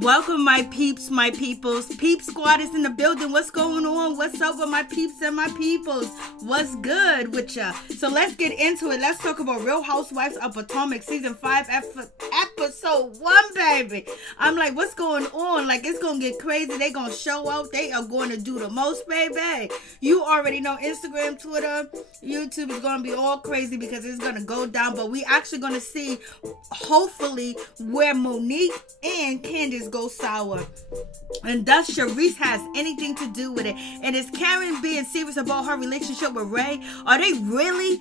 Welcome, my peeps, my peoples. Peep Squad is in the building. What's going on? What's up with my peeps and my peoples? What's good with ya? So let's get into it. Let's talk about Real Housewives of Potomac Season 5, Episode 1, baby. I'm like, what's going on? Like, it's going to get crazy. They going to show out. They are going to do the most, baby. You already know Instagram, Twitter, YouTube is going to be all crazy because it's going to go down. But we actually going to see, hopefully, where Monique and Candice go sour, and thus Charisse has anything to do with it. And is Karen being serious about her relationship with Ray? Are they really,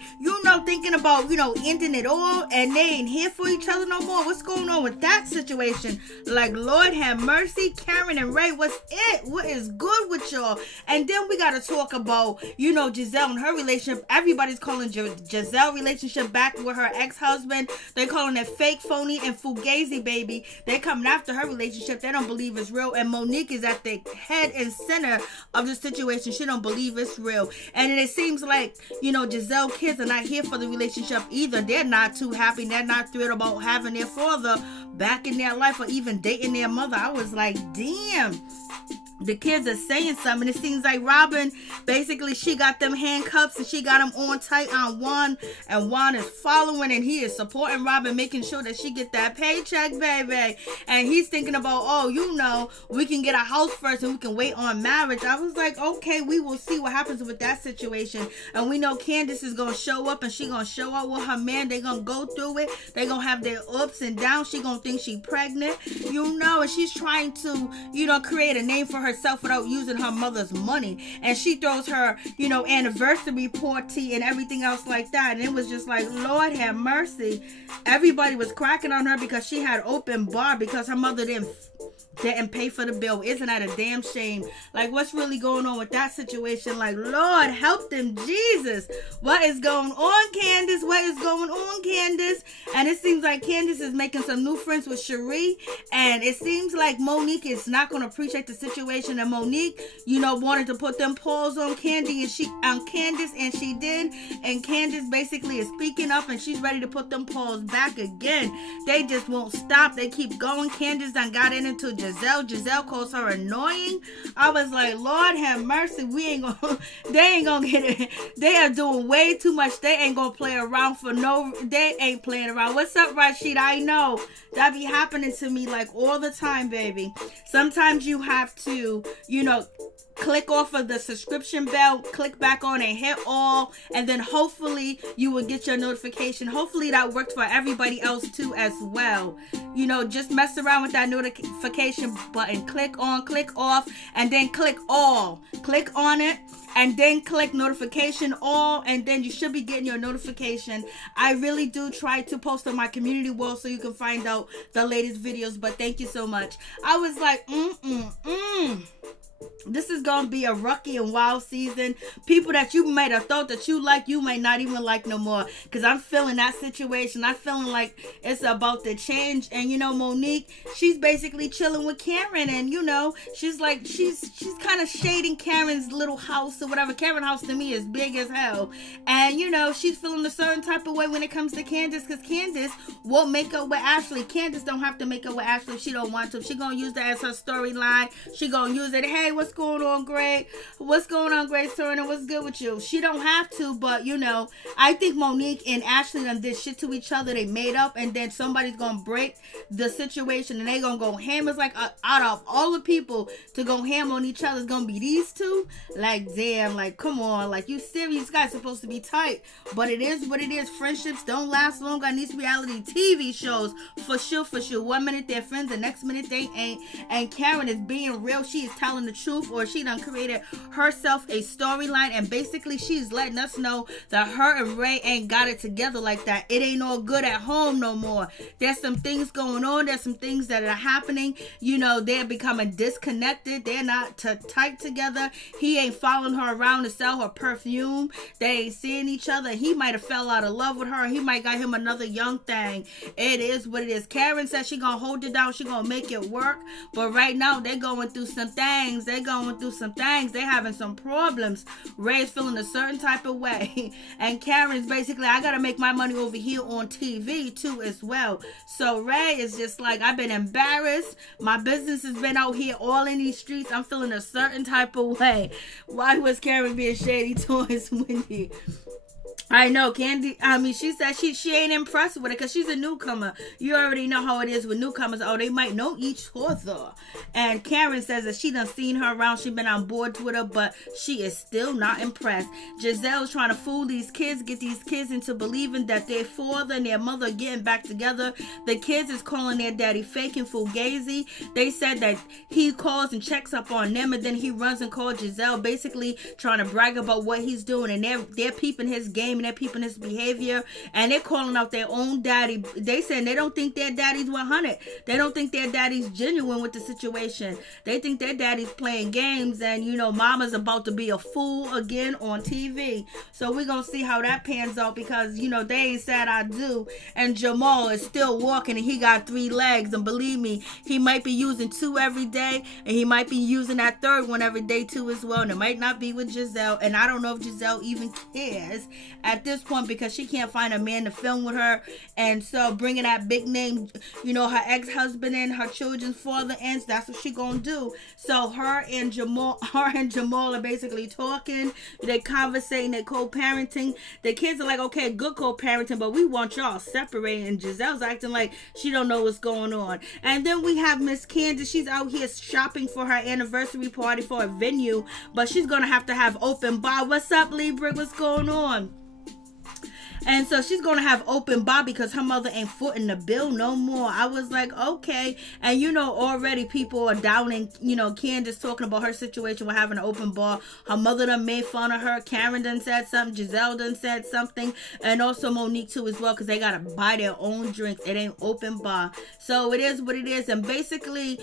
thinking about, ending it all, and they ain't here for each other no more? What's going on with that situation? Like, Lord have mercy. Karen and Ray, what's it? What is good with y'all? And then we gotta talk about, Giselle and her relationship. Everybody's calling Giselle relationship back with her ex-husband. They're calling it fake, phony, and fugazi, baby. They're coming after her relationship. They don't believe it's real. And Monique is at the head and center of the situation. She don't believe it's real. And it seems like, Giselle kids are not here for the relationship either. They're not too happy. They're not thrilled about having their father back in their life or even dating their mother. I was like, damn. The kids are saying something. It seems like Robin, basically, she got them handcuffs and she got them on tight on Juan. And Juan is following and he is supporting Robin, making sure that she get that paycheck, baby. And he's thinking about, we can get a house first and we can wait on marriage. I was like, okay, we will see what happens with that situation. And we know Candice is going to show up and she going to show up with her man. They going to go through it. They going to have their ups and downs. She going to think she pregnant, and she's trying to, create a name for herself without using her mother's money. And she throws her, anniversary party and everything else like that. And it was just like, Lord have mercy. Everybody was cracking on her because she had open bar because her mother didn't pay for the bill. Isn't that a damn shame? Like, what's really going on with that situation? Like, Lord, help them, Jesus. What is going on, Candice? What is going on, Candice? And it seems like Candice is making some new friends with Cherie. And it seems like Monique is not going to appreciate the situation. And Monique, wanted to put them paws on Candice, and she did. And Candice basically is speaking up and she's ready to put them paws back again. They just won't stop. They keep going. Candice done got into Giselle. Giselle calls her annoying. I was like, Lord have mercy. They ain't gonna get it. They are doing way too much. They ain't gonna play around they ain't playing around. What's up, Rashid? I know that be happening to me like all the time, baby. Sometimes you have to, click off of the subscription bell, click back on and hit all, and then hopefully you will get your notification. Hopefully that worked for everybody else too as well. Just mess around with that notification button. Click on, click off, and then click all. Click on it and then click notification all, and then you should be getting your notification. I really do try to post on my community wall so you can find out the latest videos, but thank you so much. I was like, this is going to be a rocky and wild season. People that you might have thought that you like, you might not even like no more. Because I'm feeling that situation. I'm feeling like it's about to change. And, Monique, she's basically chilling with Karen. And, she's like, she's kind of shading Karen's little house or whatever. Karen's house to me is big as hell. And, she's feeling a certain type of way when it comes to Candice. Because Candice won't make up with Ashley. Candice don't have to make up with Ashley if she don't want to. She going to use that as her storyline. She going to use it. Hey, what's going on, Greg? What's going on, Grace Turner? What's good with you? She don't have to, but I think Monique and Ashley done did shit to each other. They made up, and then somebody's gonna break the situation, and they gonna go ham. It's like out of all the people to go ham on each other, it's gonna be these two. Like, damn, like, come on, like, you serious guys supposed to be tight, but it is what it is. Friendships don't last long on these reality TV shows, for sure. 1 minute they're friends, the next minute they ain't. And Karen is being real. She is telling the truth. truth, or she done created herself a storyline, and basically she's letting us know that her and Ray ain't got it together like that. It ain't all good at home no more. There's some things going on. There's some things that are happening. They're becoming disconnected. They're not tight together. He ain't following her around to sell her perfume. They ain't seeing each other. He might have fell out of love with her. He might got him another young thing. It is what it is. Karen says she gonna hold it down. She gonna make it work. But right now they're going through some things. They're having some problems. Ray's feeling a certain type of way. And Karen's basically, I gotta make my money over here on TV too as well. So Ray is just like, I've been embarrassed. My business has been out here all in these streets. I'm feeling a certain type of way. Why was Karen being shady towards Wendy? I know, she said she ain't impressed with it because she's a newcomer. You already know how it is with newcomers. Oh, they might know each other. And Karen says that she done seen her around. She been on board with her, but she is still not impressed. Giselle's trying to fool these kids, get these kids into believing that their father and their mother are getting back together. The kids is calling their daddy fake and fugazi. They said that he calls and checks up on them, and then he runs and calls Giselle, basically trying to brag about what he's doing, and they're peeping his game and they're peeping his behavior, and they're calling out their own daddy. They saying they don't think their daddy's 100. They don't think their daddy's genuine with the situation. They think their daddy's playing games, and mama's about to be a fool again on TV. So we're gonna see how that pans out, because they ain't said I do. And Jamal is still walking, and he got 3 legs, and believe me, he might be using 2 every day, and he might be using that 3rd one every day too as well. And it might not be with Giselle, and I don't know if Giselle even cares at this point, because she can't find a man to film with her. And so bringing that big name, her ex-husband in, her children's father in, that's what she gonna do. So her and Jamal are basically talking. They conversating, they co-parenting. The kids are like, okay, good co-parenting, but we want y'all separated. And Giselle's acting like she don't know what's going on. And then we have Miss Candice. She's out here shopping for her anniversary party for a venue, but she's gonna have to have open bar. What's up, Libra? What's going on? And so she's going to have open bar because her mother ain't footing the bill no more. I was like, okay. And already people are doubting, Candice talking about her situation with having an open bar. Her mother done made fun of her. Karen done said something. Giselle done said something. And also Monique too as well, because they got to buy their own drinks. It ain't open bar. So it is what it is. And basically,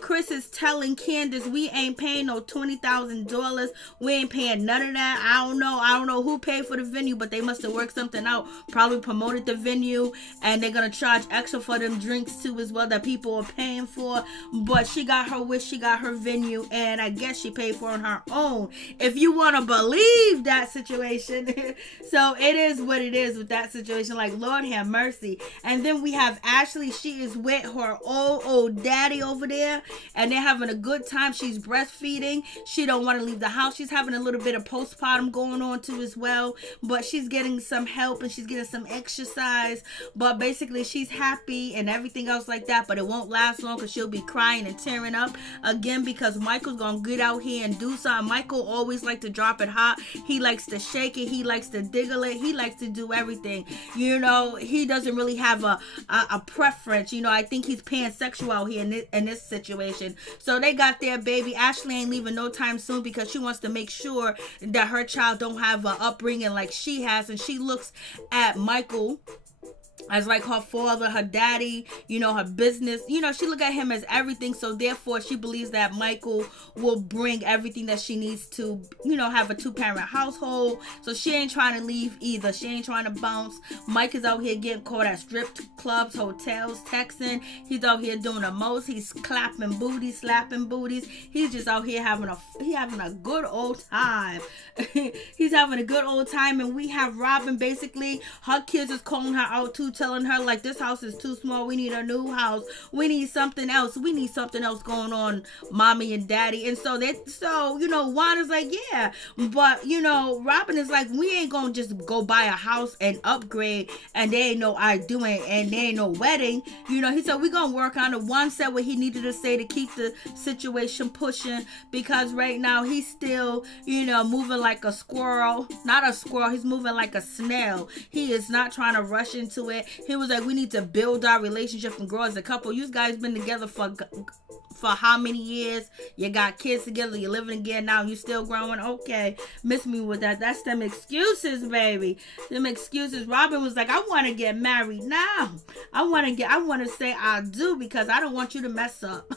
Chris is telling Candice, we ain't paying no $20,000. We ain't paying none of that. I don't know who paid for the venue, but they must have worked something out, probably promoted the venue, and they're gonna charge extra for them drinks too as well that people are paying for. But she got her wish, she got her venue, and I guess she paid for it on her own, if you want to believe that situation. So it is what it is with that situation. Like, Lord have mercy. And then we have Ashley. She is with her old daddy over there, and they're having a good time. She's breastfeeding. She don't want to leave the house. She's having a little bit of postpartum going on too as well, but she's getting some help and she's getting some exercise. But basically she's happy and everything else like that, but it won't last long because she'll be crying and tearing up again, because Michael's gonna get out here and do something. Michael always likes to drop it hot. He likes to shake it. He likes to diggle it. He likes to do everything. He doesn't really have a preference. I think he's pansexual out here in this situation. So they got their baby. Ashley ain't leaving no time soon because she wants to make sure that her child don't have an upbringing like she has, and she looks at Michael as like her father, her daddy, her business. She look at him as everything. So therefore, she believes that Michael will bring everything that she needs to, have a 2-parent household. So she ain't trying to leave either. She ain't trying to bounce. Mike is out here getting caught at strip clubs, hotels, texting. He's out here doing the most. He's clapping booties, slapping booties. He's just out here having a good old time. He's having a good old time. And we have Robin, basically, her kids is calling her out too, telling her like, this house is too small. We need a new house. We need something else. We need something else going on, mommy and daddy. And so Wanda's like, yeah, but Robin is like, we ain't gonna just go buy a house and upgrade and there ain't no I doing and there ain't no wedding. He said we gonna work on it. One said what he needed to say to keep the situation pushing, because right now he's still moving like a squirrel. Not a squirrel, he's moving like a snail. He is not trying to rush into it. He was like, we need to build our relationship and grow as a couple. You guys been together for how many years? You got kids together, you're living again now, you still growing. Okay, miss me with that. That's them excuses, baby. Them excuses. Robin was like, I want to get married now. I want to say I do because I don't want you to mess up.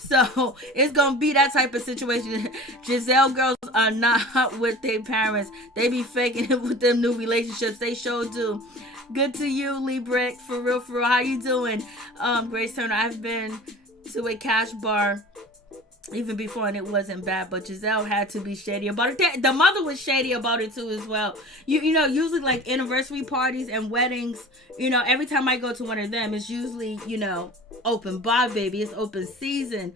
So it's gonna be that type of situation. Giselle girls are not with their parents. They be faking it with them new relationships. They sure do. Good to you, Lee Brick. For real. How you doing? Grace Turner, I've been to a cash bar even before and it wasn't bad, but Giselle had to be shady about it. The mother was shady about it too as well. You know, usually like anniversary parties and weddings, you know, every time I go to one of them, it's usually, you know, open bar, baby. It's open season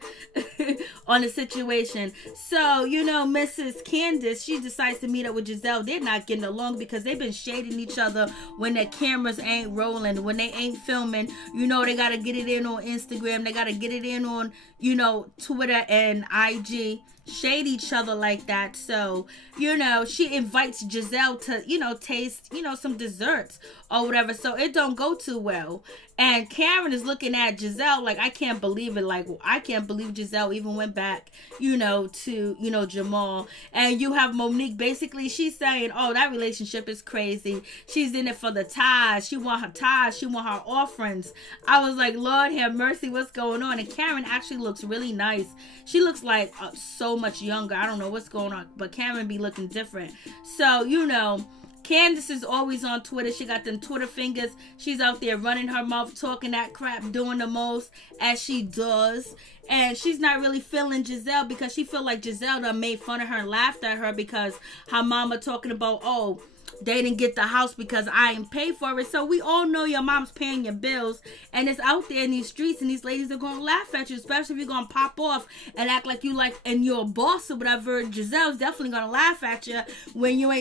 on the situation. So, you know, Mrs. Candice, she decides to meet up with Giselle. They're not getting along because they've been shading each other when their cameras ain't rolling, when they ain't filming. You know, they got to get it in on Instagram. They got to get it in on, you know, Twitter and IG. Shade each other like that. So, you know, she invites Giselle to, you know, taste, you know, some desserts or whatever. So it don't go too well. And Karen is looking at Giselle like, I can't believe it. Like, I can't believe Giselle even went back, you know, to, you know, Jamal. And you have Monique, basically, she's saying, oh, that relationship is crazy. She's in it for the ties. She want her ties. She want her offerings. I was like, Lord have mercy, what's going on? And Karen actually looks really nice. She looks like so much younger. I don't know what's going on, but Karen be looking different. So, you know, Candice is always on Twitter. She got them Twitter fingers. She's out there running her mouth, talking that crap, doing the most as she does. And she's not really feeling Giselle because she feel like Giselle done made fun of her and laughed at her because her mama talking about, oh, they didn't get the house because I ain't paid for it. So we all know your mom's paying your bills, and it's out there in these streets, and these ladies are gonna laugh at you, especially if you're gonna pop off and act like you like and you're a boss or whatever. Giselle's definitely gonna laugh at you when you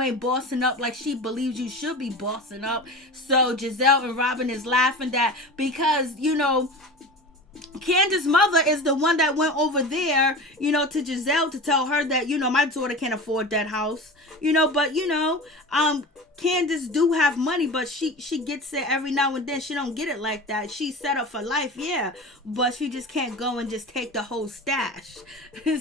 ain't bossing up like she believes you should be bossing up. So Giselle and Robin is laughing that because, you know, Candice's mother is the one that went over there, you know, to Giselle to tell her that, you know, my daughter can't afford that house, you know, but, you know, Candice do have money, but she gets it every now and then. She don't get it like that. She's set up for life, yeah, but she just can't go and just take the whole stash.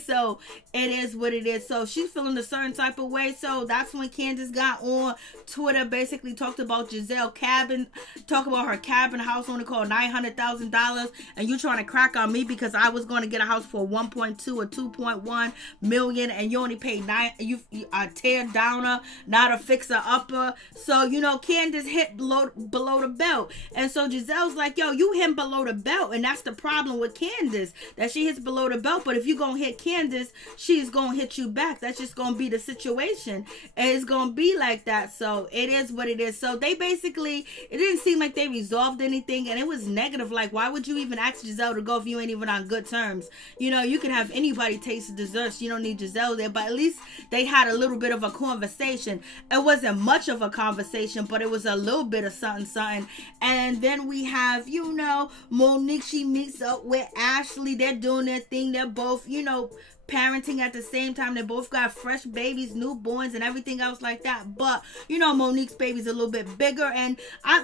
So it is what it is. So she's feeling a certain type of way. So that's when Candice got on Twitter, basically talked about Giselle cabin, talk about her cabin house only called $900,000, and you trying to crack on me because I was going to get a house for 1.2 or 2.1 million, and you only paid you a tear downer, not a fixer upper. So, you know, Candice hit below the belt. And so Giselle's like, yo, you hit below the belt. And that's the problem with Candice, that she hits below the belt. But if you gonna hit Candice, she's gonna hit you back. That's just gonna be the situation. And it's gonna be like that. So it is what it is. So they basically, it didn't seem like they resolved anything. And it was negative. Like, why would you even ask Giselle to go if you ain't even on good terms? You know, you can have anybody taste the desserts. You don't need Giselle there. But at least they had a little bit of a conversation. It wasn't much of a conversation, but it was a little bit of something. And then we have, you know, Monique, she meets up with Ashley. They're doing their thing. They're both, you know, parenting at the same time. They both got fresh babies, newborns, and everything else like that. But, you know, Monique's baby's a little bit bigger, and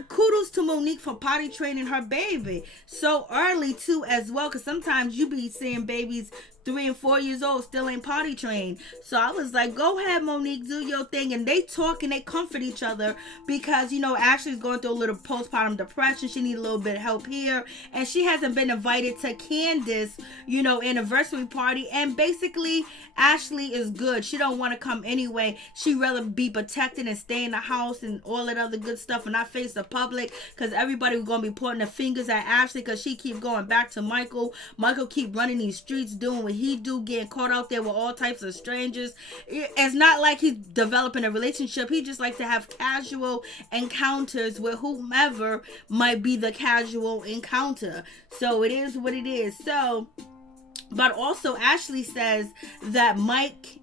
kudos to Monique for potty training her baby so early too as well, because sometimes you be seeing babies 3 and 4 years old still ain't potty trained. So I was like, go ahead, Monique, do your thing. And they talk and they comfort each other because, you know, Ashley's going through a little postpartum depression. She needs a little bit of help here, and she hasn't been invited to Candice, you know, anniversary party. And basically Ashley is good. She don't want to come anyway. She rather be protected and stay in the house and all that other good stuff and not face the public, because everybody was going to be pointing their fingers at Ashley because she keep going back to Michael keep running these streets, doing what he do, getting caught out there with all types of strangers. It's not like he's developing a relationship. He just likes to have casual encounters with whomever might be the casual encounter. So it is what it is. So, but also Ashley says that Mike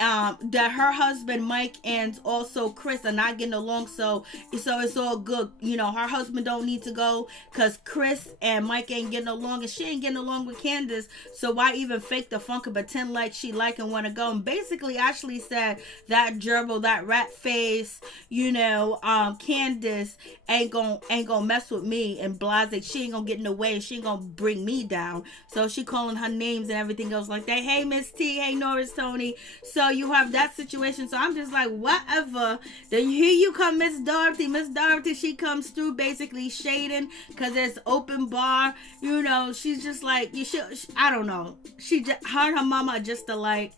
that her husband Mike and also Chris are not getting along, so it's all good. You know, her husband don't need to go because Chris and Mike ain't getting along, and she ain't getting along with Candice, so why even fake the funk and pretend like she like and want to go? And basically Ashley said that gerbil, that rat face, you know, Candice ain't gonna mess with me, and blase, she ain't gonna get in the way, she ain't gonna bring me down. So she calling her names and everything else like that. Hey Miss T, hey Norris, Tony. So you have that situation. So I'm just like, whatever. Then here you come, Miss Dorothy. Miss Dorothy, she comes through basically shading because it's open bar. You know, she's just like, you should, I don't know. Her and her mama are just alike.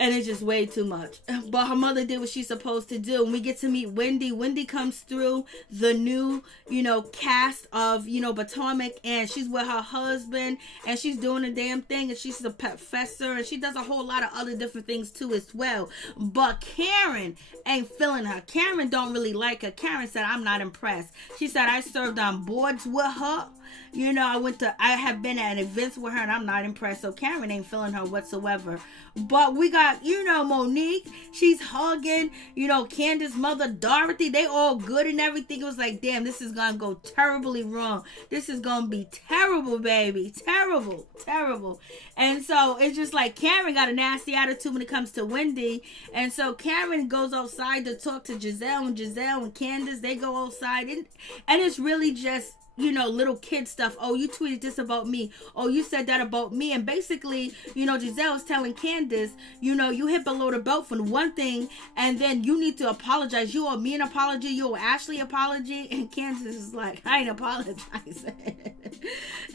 And it's just way too much. But her mother did what she's supposed to do. And we get to meet Wendy. Wendy comes through the new, you know, cast of, you know, Potomac. And she's with her husband. And she's doing a damn thing. And she's a professor. And she does a whole lot of other different things too as well. But Karen ain't feeling her. Karen don't really like her. Karen said, I'm not impressed. She said, I served on boards with her. You know, I have been at events with her and I'm not impressed. So Karen ain't feeling her whatsoever. But we got, you know, Monique. She's hugging, you know, Candice's mother, Dorothy. They all good and everything. It was like, damn, this is going to go terribly wrong. This is going to be terrible, baby. Terrible, terrible. And so it's just like Karen got a nasty attitude when it comes to Wendy. And so Karen goes outside to talk to Giselle. And Giselle and Candice, they go outside. And it's really just, you know, little kid stuff. Oh, you tweeted this about me. Oh, you said that about me. And basically, you know, Giselle is telling Candice, you know, you hit below the belt for one thing, and then you need to apologize. You owe me an apology. You owe Ashley apology. And Candice is like, I ain't apologizing.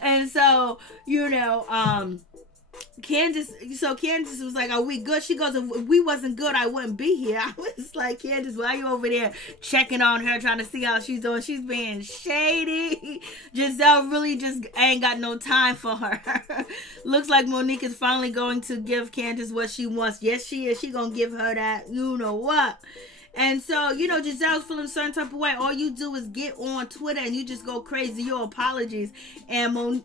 And so, you know, Candice was like, are we good? She goes, if we wasn't good, I wouldn't be here. I was like, Candice, why are you over there checking on her, trying to see how she's doing? She's being shady. Giselle really just ain't got no time for her. Looks like Monique is finally going to give Candice what she wants. Yes, she is. She gonna give her that, you know what. And so, you know, Giselle's feeling a certain type of way. All you do is get on Twitter and you just go crazy. Your apologies. And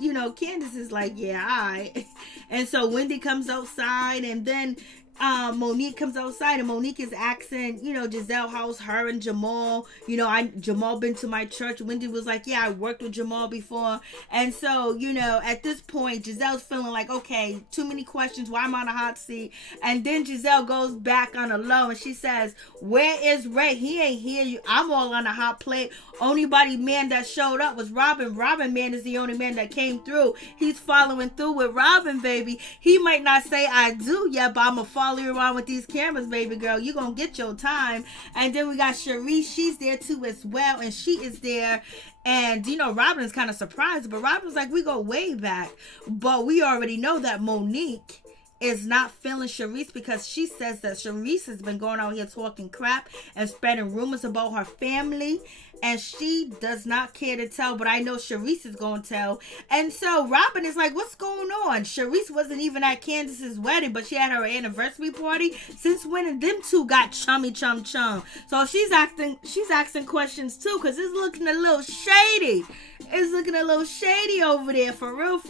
you know, Candice is like, yeah, all right. And so Wendy comes outside, and then Monique comes outside, and Monique is asking, you know, Giselle how's her and Jamal. You know, Jamal been to my church. Wendy was like, yeah, I worked with Jamal before. And so, you know, at this point, Giselle's feeling like, okay, too many questions. Why am I on a hot seat? And then Giselle goes back on the low and she says, where is Ray? He ain't here. I'm all on a hot plate. Only man that showed up was Robin. Robin, man, is the only man that came through. He's following through with Robin, baby. He might not say I do yet, but I'm going to follow you around with these cameras, baby girl. You're going to get your time. And then we got Sharice. She's there too as well. And she is there. And, you know, Robin is kind of surprised. But Robin's like, we go way back. But we already know that Monique is not feeling Sharice because she says that Sharice has been going out here talking crap and spreading rumors about her family, and she does not care to tell, but I know Sharice is going to tell. And so Robin is like, what's going on? Sharice wasn't even at Candice's wedding, but she had her anniversary party. Since when them two got chummy chum. So she's asking questions too, because it's looking a little shady. It's looking a little shady over there, for real.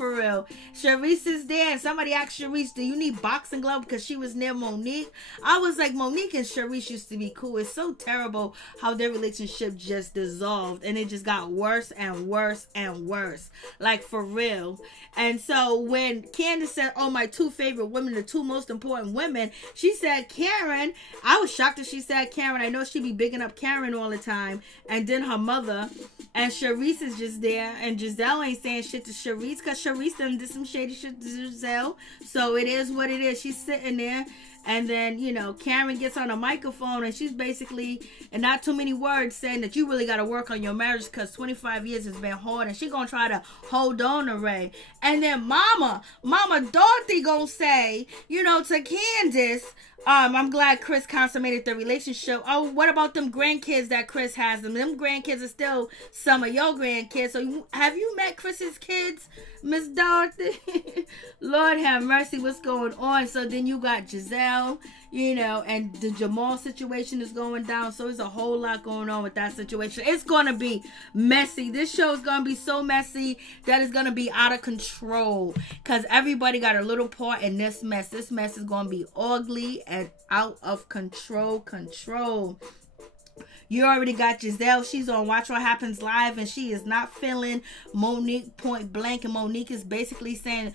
Sharice is there, and somebody asked Sharice, do you need boxing gloves? Because she was near Monique. I was like, Monique and Sharice used to be cool. It's so terrible how their relationship just dissolved, and it just got worse and worse and worse. Like, for real. And so when Candice said, oh, my two favorite women, the two most important women, she said Karen. I was shocked that she said Karen. I know she be bigging up Karen all the time. And then her mother. And Sharice is just there. And Giselle ain't saying shit to Sharice, because Sharice done did some shady shit to Giselle. So it is what it is. She's sitting there. And then, you know, Karen gets on a microphone and she's basically, and not too many words, saying that you really got to work on your marriage because 25 years has been hard, and she going to try to hold on to Ray. And then Mama Dorothy going to say, you know, to Candice, I'm glad Chris consummated the relationship. Oh, what about them grandkids that Chris has? Them grandkids are still some of your grandkids. So have you met Chris's kids, Miss Dorothy? Lord have mercy, what's going on? So then you got Giselle, and the Jamal situation is going down. So there's a whole lot going on with that situation. It's going to be messy. This show is going to be so messy that it's going to be out of control, because everybody got a little part in this mess. This mess is going to be ugly and out of control. You already got Giselle. She's on Watch What Happens Live, and she is not feeling Monique point blank. And Monique is basically saying,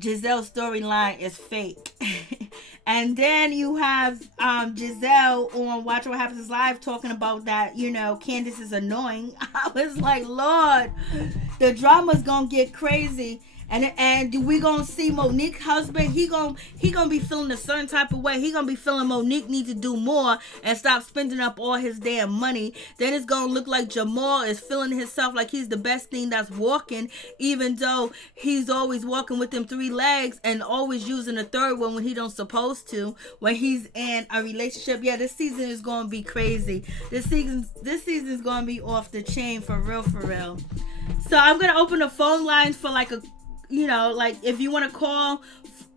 Giselle's storyline is fake. And then you have Giselle on Watch What Happens Live talking about that, Candice is annoying. I was like, Lord, the drama's gonna get crazy. And we gonna see Monique's husband. He gonna be feeling a certain type of way. He gonna be feeling Monique needs to do more and stop spending up all his damn money. Then it's gonna look like Jamal is feeling himself like he's the best thing that's walking, even though he's always walking with them 3 legs and always using a third one when he don't supposed to. When he's in a relationship, yeah, this season is gonna be crazy. This season is gonna be off the chain for real. So I'm gonna open the phone lines for like if you want to call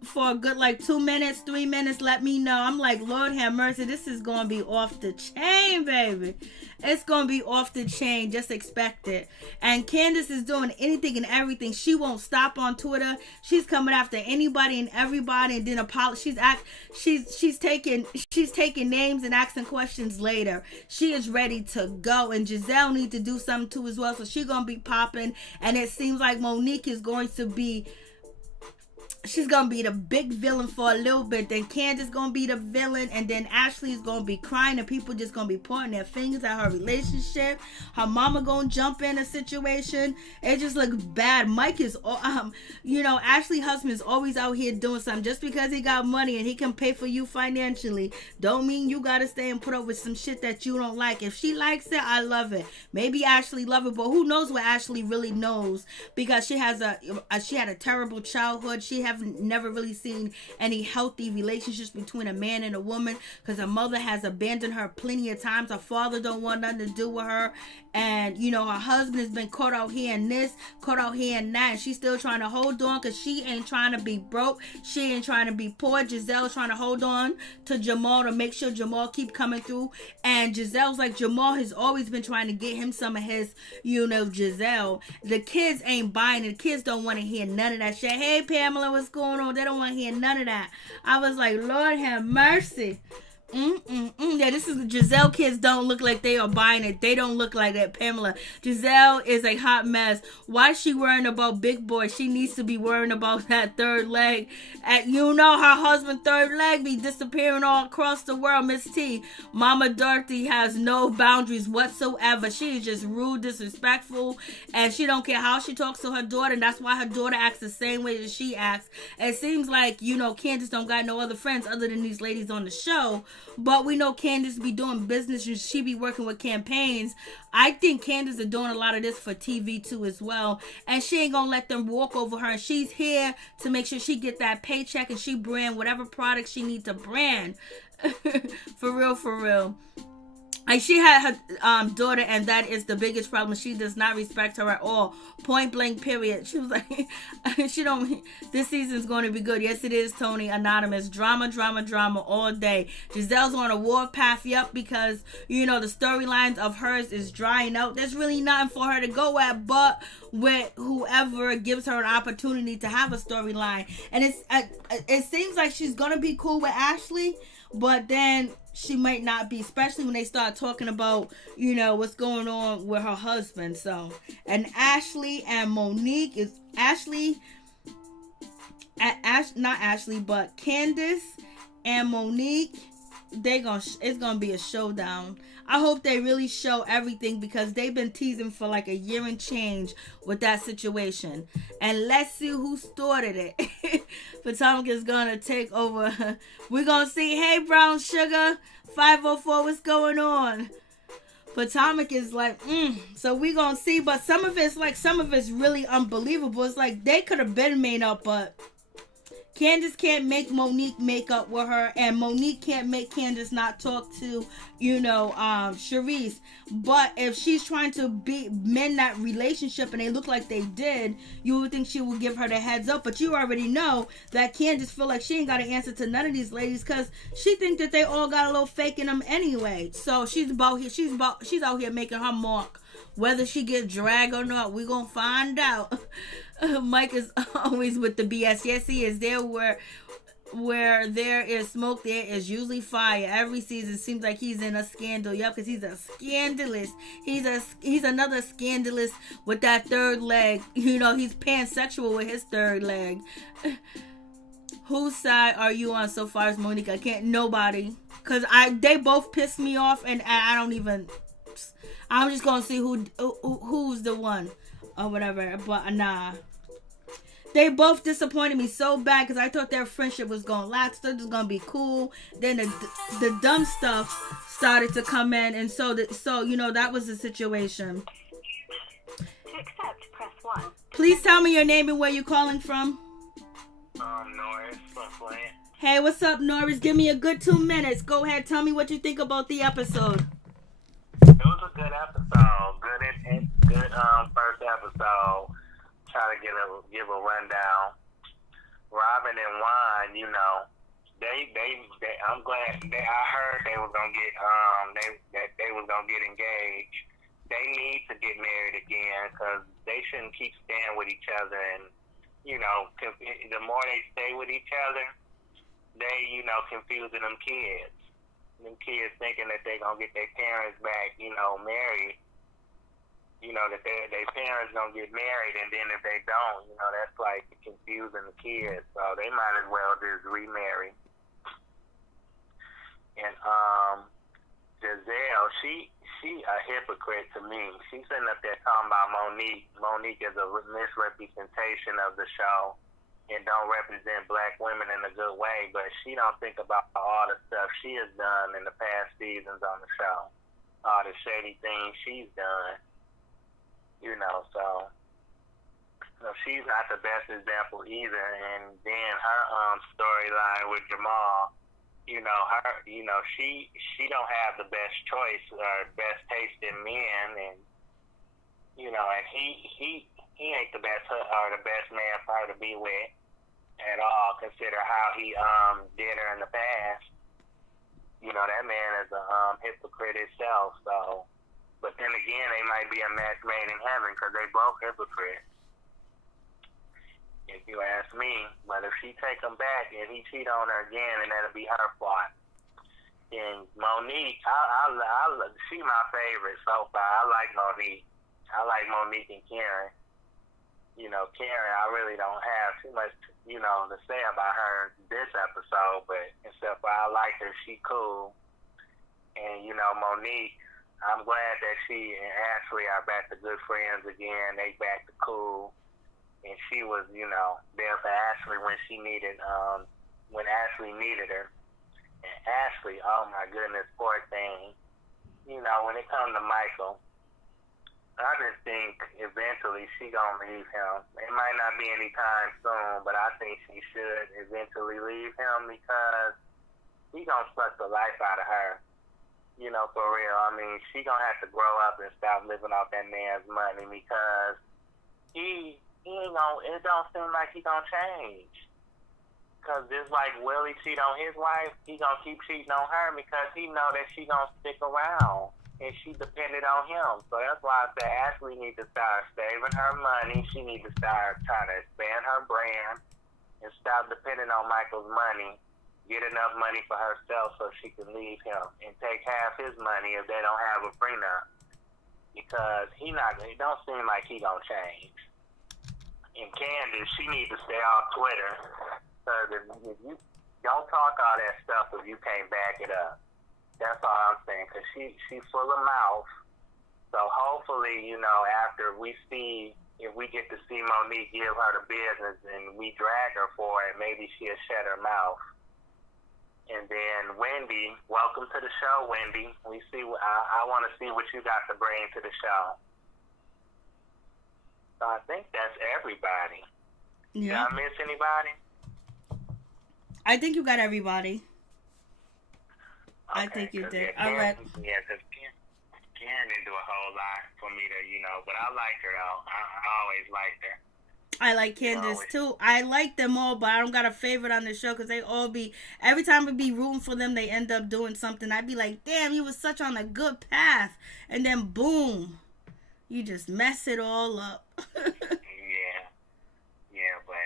for a good 2 minutes, 3 minutes, let me know. I'm like, Lord have mercy, this is going to be off the chain, baby. It's going to be off the chain. Just expect it. And Candice is doing anything and everything. She won't stop on Twitter. She's coming after anybody and everybody, and then she's taking names and asking questions later. She is ready to go. And Giselle needs to do something too as well. So she's going to be popping. And it seems like Monique is going to be she's gonna be the big villain for a little bit. Then Candice gonna be the villain, and then Ashley's gonna be crying, and people just gonna be pointing their fingers at her relationship. Her mama gonna jump in a situation. It just looks bad. Mike is, Ashley's husband is always out here doing something. Just because he got money and he can pay for you financially, don't mean you gotta stay and put up with some shit that you don't like. If she likes it, I love it. Maybe Ashley love it, but who knows what Ashley really knows, because she had a terrible childhood. She have never really seen any healthy relationships between a man and a woman, because her mother has abandoned her plenty of times. Her father don't want nothing to do with her, and her husband has been caught out here in this, caught out here in that, and she's still trying to hold on, because she ain't trying to be broke, she ain't trying to be poor. Giselle's trying to hold on to Jamal to make sure Jamal keep coming through, and Giselle's like, Jamal has always been trying to get him some of his, Giselle. The kids ain't buying it. The kids don't want to hear none of that shit. Hey Pamela, what's going on? They don't want to hear none of that. I was like, Lord have mercy. Yeah, this is Giselle. Kids don't look like they are buying it. They don't look like that. Pamela, Giselle is a hot mess. Why is she worrying about big boy? She needs to be worrying about that third leg. Her husband third leg be disappearing all across the world. Miss T, Mama Dorothy has no boundaries whatsoever. She is just rude, disrespectful, and she don't care how she talks to her daughter, and that's why her daughter acts the same way that she acts. It seems like, Candice don't got no other friends other than these ladies on the show. But we know Candice be doing business and she be working with campaigns. I think Candice is doing a lot of this for TV too as well. And she ain't gonna let them walk over her. And she's here to make sure she get that paycheck and she brand whatever product she needs to brand. For real. Like, she had her daughter, and that is the biggest problem. She does not respect her at all. Point blank, period. She was like, this season's going to be good. Yes, it is, Tony Anonymous. Drama all day. Giselle's on a warpath, because, the storylines of hers is drying out. There's really nothing for her to go at but with whoever gives her an opportunity to have a storyline. And it seems like she's going to be cool with Ashley, but then she might not be, especially when they start talking about, what's going on with her husband. So, and Ashley and Monique is not Ashley, but Candice and Monique, it's gonna be a showdown. I hope they really show everything, because they've been teasing for like a year and change with that situation. And let's see who started it. Potomac is gonna take over. We're gonna see, hey Brown Sugar 504, what's going on? Potomac is like, so we gonna see, but some of it's really unbelievable. It's like they could have been made up, but Candice can't make Monique make up with her, and Monique can't make Candice not talk to, Charisse. But if she's trying to mend that relationship and they look like they did, you would think she would give her the heads up. But you already know that Candice feel like she ain't got an answer to none of these ladies because she think that they all got a little fake in them anyway. So she's out here making her mark. Whether she gets dragged or not, we gonna find out. Mike is always with the BS. Yes, he is. There where there is smoke, there is usually fire. Every season seems like he's in a scandal. Yep, because he's a scandalous. He's another scandalous with that third leg. He's pansexual with his third leg. Whose side are you on so far as Monique? I can't. Nobody. Because they both piss me off, and I don't even. I'm just gonna see who's the one or whatever. But nah. They both disappointed me so bad because I thought their friendship was going to last. They're just going to be cool. Then the dumb stuff started to come in. And so that was the situation. To accept, press 1. Please tell me your name and where you're calling from. Norris, Flint. Hey, what's up, Norris? Give me a good 2 minutes. Go ahead. Tell me what you think about the episode. It was a good episode. Good first episode. Try to give a rundown. Robin and Juan, they I'm glad I heard they was gonna get they was gonna get engaged. They need to get married again because they shouldn't keep staying with each other. And the more they stay with each other, they confusing them kids. Them kids thinking that they gonna get their parents back, married. That their parents gonna get married, and then if they don't, that's like confusing the kids. So they might as well just remarry. And Giselle, she a hypocrite to me. She's sitting up there talking about Monique. Monique is a misrepresentation of the show and don't represent black women in a good way. But she don't think about all the stuff she has done in the past seasons on the show, all the shady things she's done. So she's not the best example either. And then her storyline with Jamal, she don't have the best choice or best taste in men, and and he ain't the best or the best man for her to be with at all. Consider how he did her in the past. That man is a hypocrite itself. So. But then again, they might be a match made in heaven because they both hypocrites. If you ask me, but if she take him back and he cheat on her again, and that'll be her fault. And Monique, she my favorite so far. I like Monique. I like Monique and Karen. Karen, I really don't have too much, to say about her this episode, but except for I like her, she cool. And, Monique, I'm glad that she and Ashley are back to good friends again. They back to cool. And she was, there for Ashley when she needed, when Ashley needed her. And Ashley, oh my goodness, poor thing. When it comes to Michael, I just think eventually she gonna leave him. It might not be anytime soon, but I think she should eventually leave him because he gonna suck the life out of her. For real. I mean, she gonna have to grow up and stop living off that man's money because he ain't gonna. It don't seem like he gonna change. Cause just like Willie cheat on his wife, he gonna keep cheating on her because he know that she gonna stick around and she depended on him. So that's why I said Ashley needs to start saving her money. She needs to start trying to expand her brand and stop depending on Michael's money. Get enough money for herself so she can leave him and take half his money if they don't have a prenup. Because it don't seem like he gonna change. And Candice, she needs to stay off Twitter. Because if you don't talk all that stuff if you can't back it up. That's all I'm saying. Because she's full of mouth. So hopefully, after we see, if we get to see Monique give her the business and we drag her for it, maybe she'll shut her mouth. And then Wendy, welcome to the show, Wendy. I want to see what you got to bring to the show. So I think that's everybody. Yeah. Did I miss anybody? I think you got everybody. Okay, I think you 'cause, did. Yeah, All right. Yeah, because Ken didn't do a whole lot for me to, but I like her, though. I always liked her. I like Candice too. I like them all, but I don't got a favorite on the show because they all be, every time I be rooting for them, they end up doing something. I'd be like, damn, you was such on a good path. And then boom, you just mess it all up. Yeah, but,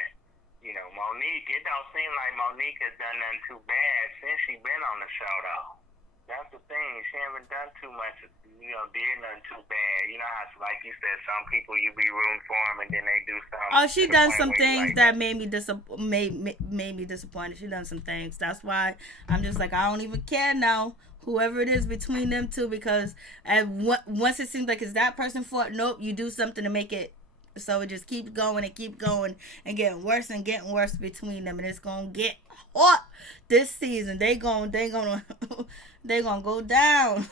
Monique, it don't seem like Monique has done nothing too bad since she been on the show, though. That's the thing. She haven't done too much, did nothing too bad. You know how, like you said, some people you be rooting for them and then they do something. Oh, she done some like things that made me made me disappointed. She done some things. That's why I'm just like, I don't even care now. Whoever it is between them two, because once it seems like it's that person's fault, nope, you do something to make it so it just keeps going and getting worse between them, and it's gonna get hot this season. They gonna go down.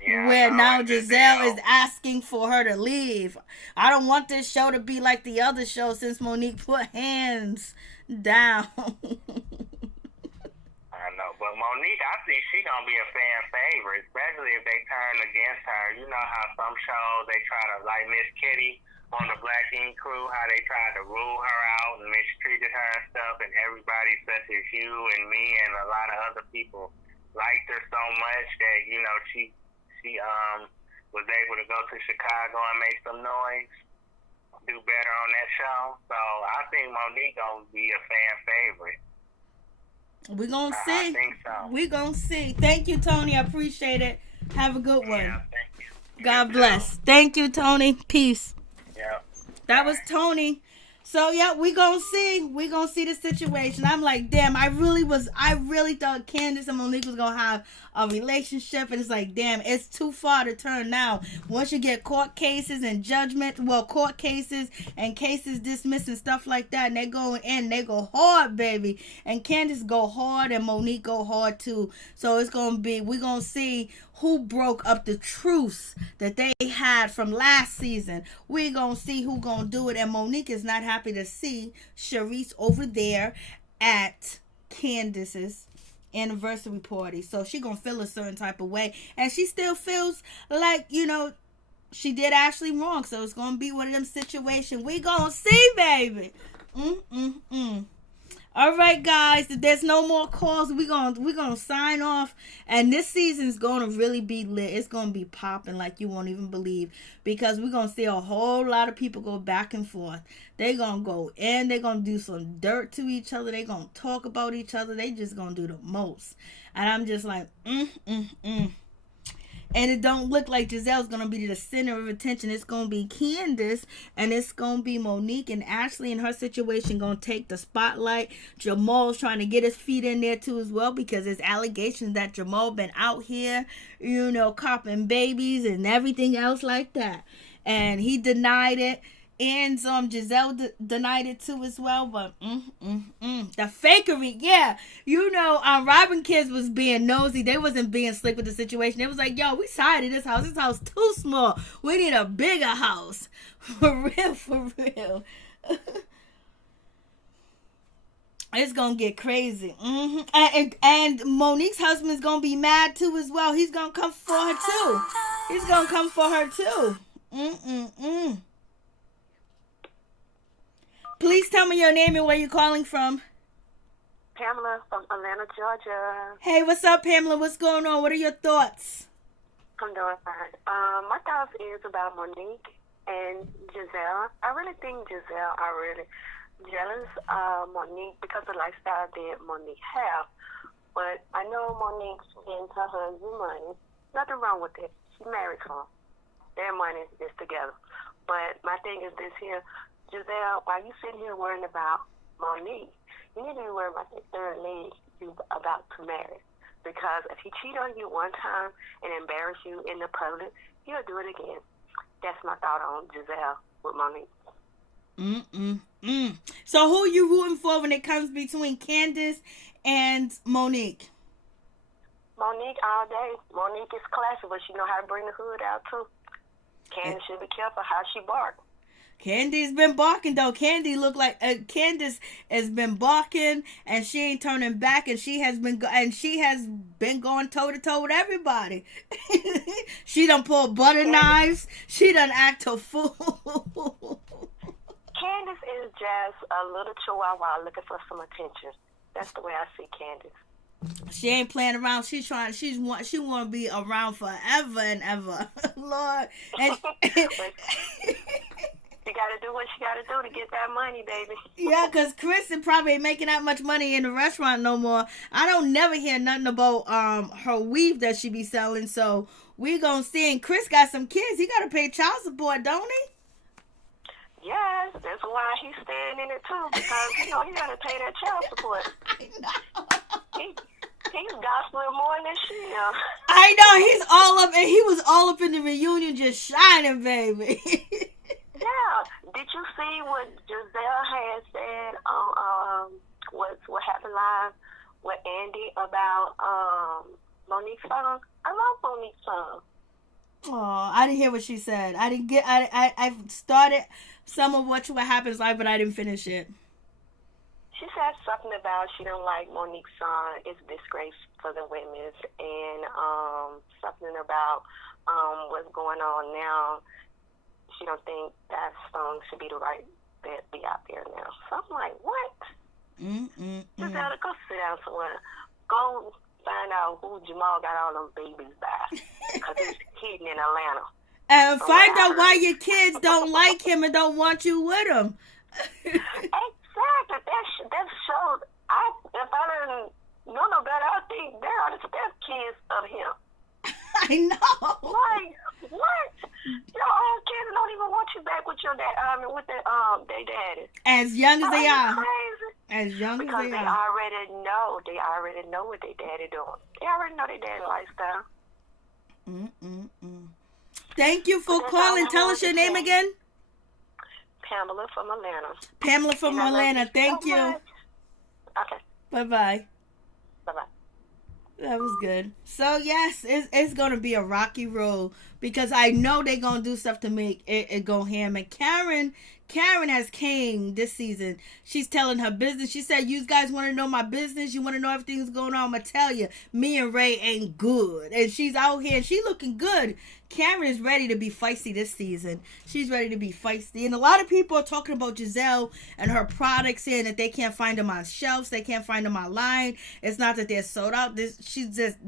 Yeah, where now Giselle is asking for her to leave. I don't want this show to be like the other show since Monique put hands down. I know, but Monique, I think she gonna be a fan favorite, especially if they turn against her. You know how some shows they try to, like Miss Kitty on the Black Ink Crew, how they tried to rule her out and mistreated her and stuff, and everybody such as you and me and a lot of other people liked her so much that she was able to go to Chicago and make some noise, do better on that show. So I think Monique gonna be a fan favorite. We're going to see. I think so. We're going to see. Thank you, Tony. I appreciate it. Have a good one. Yeah, thank you. God bless. Thank you, Tony. Peace. Yeah. That was Tony. So, yeah, we going to see. We going to see the situation. I'm like, damn, I really thought Candice and Monique was going to have a relationship. And it's like, damn, it's too far to turn now. Once you get court cases and court cases and cases dismissed and stuff like that, and they go in, they go hard, baby. And Candice go hard and Monique go hard too. So it's going to be, we're going to see who broke up the truce that they had from last season. We're going to see who going to do it. And Monique is not happy to see Sharice over there at Candice's anniversary party. So she going to feel a certain type of way. And she still feels like, she did Ashley wrong. So it's going to be one of them situations. We going to see, baby. All right, guys. If there's no more calls, we're gonna sign off. And this season's gonna really be lit. It's gonna be popping like you won't even believe, because we're gonna see a whole lot of people go back and forth. They're gonna go in. They're gonna do some dirt to each other. They're gonna talk about each other. They just gonna do the most. And I'm just like, And it don't look like Giselle's going to be the center of attention. It's going to be Candice, and it's going to be Monique and Ashley and her situation going to take the spotlight. Jamal's trying to get his feet in there too as well, because there's allegations that Jamal been out here, copping babies and everything else like that. And he denied it. And Giselle denied it too as well. But the fakery, yeah. Robin Kids was being nosy. They wasn't being slick with the situation. It was like, yo, we tired of this house. This house too small. We need a bigger house. For real. It's gonna get crazy. And Monique's husband's gonna be mad too as well. He's gonna come for her too. Please tell me your name and where you're calling from. Pamela from Atlanta, Georgia. Hey, what's up, Pamela? What's going on? What are your thoughts? I'm doing fine. My thoughts is about Monique and Giselle. I really think Giselle are really jealous of Monique because of the lifestyle that Monique have. But I know Monique spends her husband's money. Nothing wrong with it. She married him. Their money is together. But my thing is this here. Giselle, while you sitting here worrying about Monique, you need to be worried about the third lady you about to marry. Because if he cheat on you one time and embarrass you in the public, he'll do it again. That's my thought on Giselle with Monique. So who are you rooting for when it comes between Candice and Monique? Monique all day. Monique is classy, but she know how to bring the hood out too. Candice should be careful how she bark. Candy's been barking though. Candice has been barking, and she ain't turning back, and she has been going toe to toe with everybody. She done pulled butter knives. She done act a fool. Candice is just a little chihuahua looking for some attention. That's the way I see Candice. She ain't playing around. She want to be around forever and ever. Lord. And, she got to do what she got to do to get that money, baby. Yeah, because Kristen probably ain't making that much money in the restaurant no more. I don't never hear nothing about her weave that she be selling, so we gonna see. And Chris got some kids. He got to pay child support, don't he? Yes, that's why he's staying in it too, because, he got to pay that child support. I know. He's gospeling more than she is. I know, he's all up, and he was all up in the reunion just shining, baby. Yeah. Did you see what Giselle had said on what happened live with Andy about Monique's song? I love Monique's song. Oh, I didn't hear what she said. I started some of what happens live, but I didn't finish it. She said something about she don't like Monique's song. It's a disgrace for the women, and something about what's going on now. She don't think that song should be the right that be out there now. So I'm like, what? Just gotta go sit down somewhere. Go find out who Jamal got all them babies by, because he's hidden in Atlanta. And find out why your kids don't like him and don't want you with him. Exactly. That showed. If I didn't know no better, I think they are the step kids of him. I know. Like, what? Your own kids don't even want you back with your dad. With their daddy. As young as they are. Crazy. As young because as they are. They already know what their daddy doing. They already know their daddy lifestyle. Thank you for calling. Tell us your name again. Pamela from Atlanta. Pamela from Atlanta. Thank you. Okay. Bye-bye. Bye-bye. That was good. So, yes, it's going to be a rocky road because I know they're going to do stuff to make it go ham. And Karen has came this season. She's telling her business. She said, you guys want to know my business? You want to know everything that's going on? I'm going to tell you, me and Ray ain't good. And she's out here and she looking good. Karen is ready to be feisty this season. She's ready to be feisty. And a lot of people are talking about Giselle and her products saying that they can't find them on shelves. They can't find them online. It's not that they're sold out.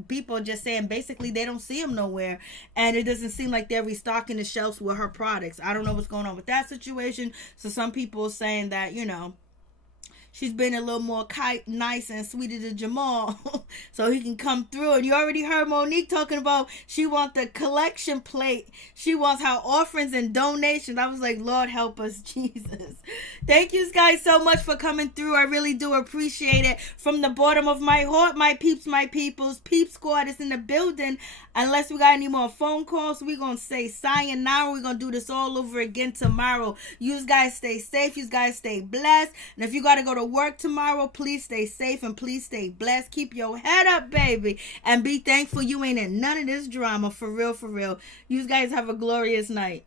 People are just saying basically they don't see them nowhere. And it doesn't seem like they're restocking the shelves with her products. I don't know what's going on with that situation. So some people are saying that, she's been a little more nice and sweeter to Jamal so he can come through. And you already heard Monique talking about she wants the collection plate. She wants her offerings and donations. I was like, Lord help us, Jesus. Thank you guys so much for coming through. I really do appreciate it. From the bottom of my heart, my peeps, my peoples. Peep Squad is in the building. Unless we got any more phone calls, we're going to say sayonara. We're going to do this all over again tomorrow. You guys stay safe. You guys stay blessed. And if you got to go to work tomorrow, please stay safe and please stay blessed. Keep your head up, baby. And be thankful you ain't in none of this drama. For real, for real. You guys have a glorious night.